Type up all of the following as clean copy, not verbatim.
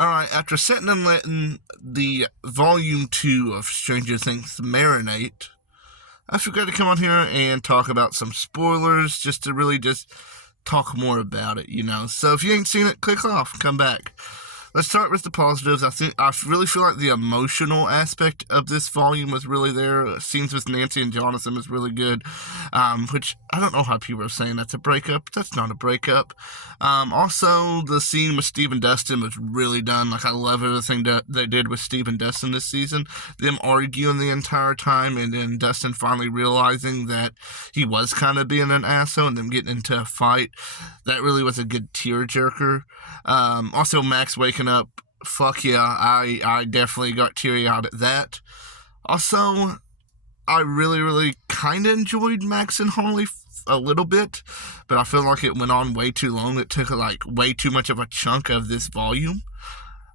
Alright, after sitting and letting the Volume 2 of Stranger Things marinate, I figured to come on here and talk about some spoilers, just to really just talk more about it, So if you ain't seen it, click off, come back. Let's start with the positives. I really feel like the emotional aspect of this volume was really there. Scenes with Nancy and Jonathan was really good, which I don't know how people are saying that's a breakup. That's not a breakup. Also, the scene with Steve and Dustin was really done. Like, I love everything that they did with Steve and Dustin this season. Them arguing the entire time, and then Dustin finally realizing that he was kind of being an asshole, and them getting into a fight. That really was a good tearjerker. Also, Max waking up, fuck yeah, I definitely got teary-eyed at that. Also, I really kind of enjoyed Max and Holly a little bit, but I feel like it went on way too long. It took way too much of a chunk of this volume.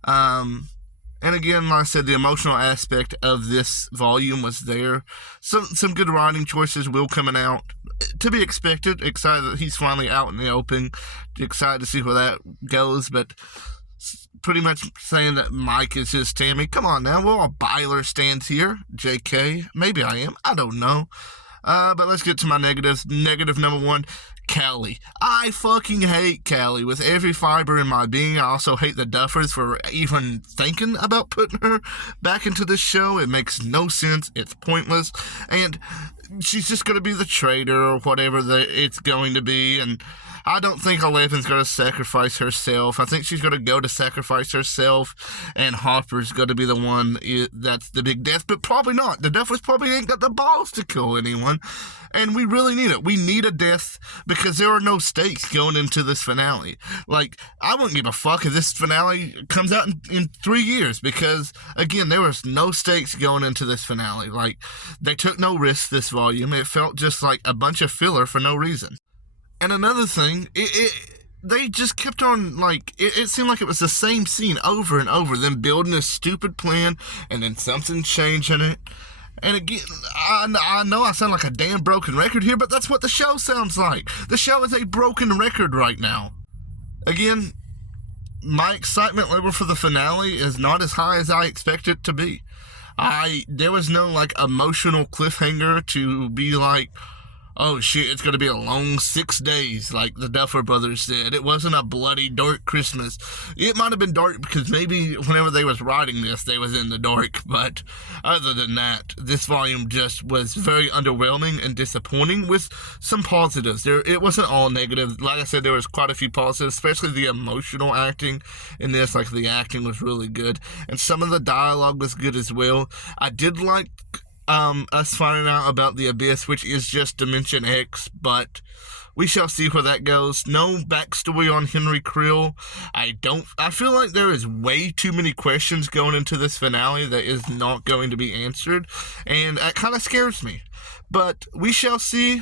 And again, like I said, the emotional aspect of this volume was there. Some good writing choices will coming out. To be expected. Excited that he's finally out in the open. Excited to see where that goes, but pretty much saying that Mike is his Tammy. Come on now, we're all Byler stands here. JK. Maybe I am. I don't know. But let's get to my negatives. Negative number one, Callie. I fucking hate Callie with every fiber in my being. I also hate the Duffers for even thinking about putting her back into this show. It makes no sense. It's pointless. And she's just going to be the traitor or whatever it's going to be. And I don't think Eleven's going to sacrifice herself. I think she's going to go to sacrifice herself, and Hopper's going to be the one that's the big death, but probably not. The Duffers probably ain't got the balls to kill anyone, and we really need it. We need a death because there are no stakes going into this finale. Like, I wouldn't give a fuck if this finale comes out in 3 years because, again, there was no stakes going into this finale. Like, they took no risks this volume. It felt just like a bunch of filler for no reason. And another thing, they just kept on, it seemed like it was the same scene over and over, them building this stupid plan, and then something changing it. And again, I know I sound like a damn broken record here, but that's what the show sounds like. The show is a broken record right now. Again, my excitement level for the finale is not as high as I expect it to be. There was no, emotional cliffhanger to be like, oh shit, it's going to be a long 6 days, like the Duffer Brothers said. It wasn't a bloody dark Christmas. It might have been dark because maybe whenever they was writing this, they was in the dark. But other than that, this volume just was very underwhelming and disappointing with some positives. It wasn't all negative. Like I said, there was quite a few positives, especially the emotional acting in this. Like, the acting was really good. And some of the dialogue was good as well. I did like us finding out about the Abyss, which is just Dimension X, but we shall see where that goes. No backstory on Henry Krill. I feel like there is way too many questions going into this finale that is not going to be answered, and that kind of scares me. But we shall see.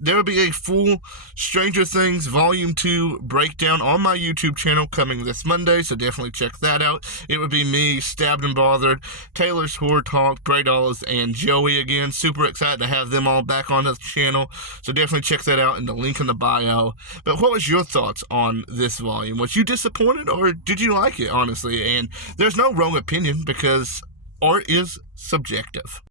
There will be a full Stranger Things Volume 2 breakdown on my YouTube channel coming this Monday, so definitely check that out. It would be me, Stabbed and Bothered, Taylor's Horror Talk, Bray Dollars, and Joey again. Super excited to have them all back on the channel, so definitely check that out in the link in the bio. But what was your thoughts on this volume? Was you disappointed, or did you like it, honestly? And there's no wrong opinion, because art is subjective.